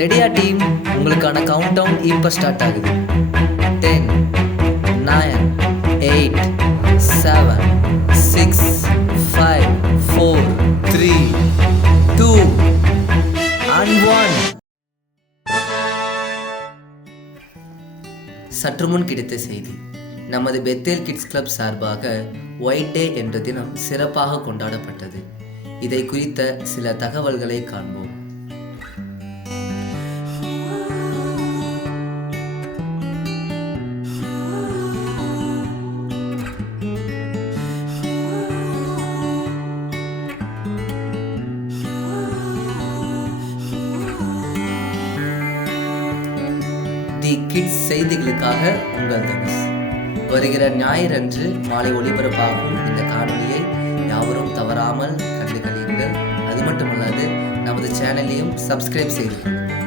ரெடியா டீம்? உங்களுக்கான count down இப்போ ஸ்டார்ட் ஆகுது. 10, 9, 8, 7, 6, 5, 4, 3, 2 and 1. சற்று முன் கிடைத்த செய்தி. நமது பெத்தேல் கிட்ஸ் கிளப் சார்பாக ஒயிட் டே என்ற தினம் சிறப்பாக கொண்டாடப்பட்டது. இதை குறித்த சில தகவல்களை காண்போம். தி கிட்ஸ் செய்திகளுக்காக உங்கள் தனுஷ். வருகிற ஞாயிறன்று மாலை ஒளிபரப்பாகும் இந்த காணொலியை யாவரும் தவறாமல் கண்டுகளியுங்கள். அது மட்டுமல்லாது நமது சேனலையும் சப்ஸ்கிரைப் செய்து கொள்ளுங்கள்.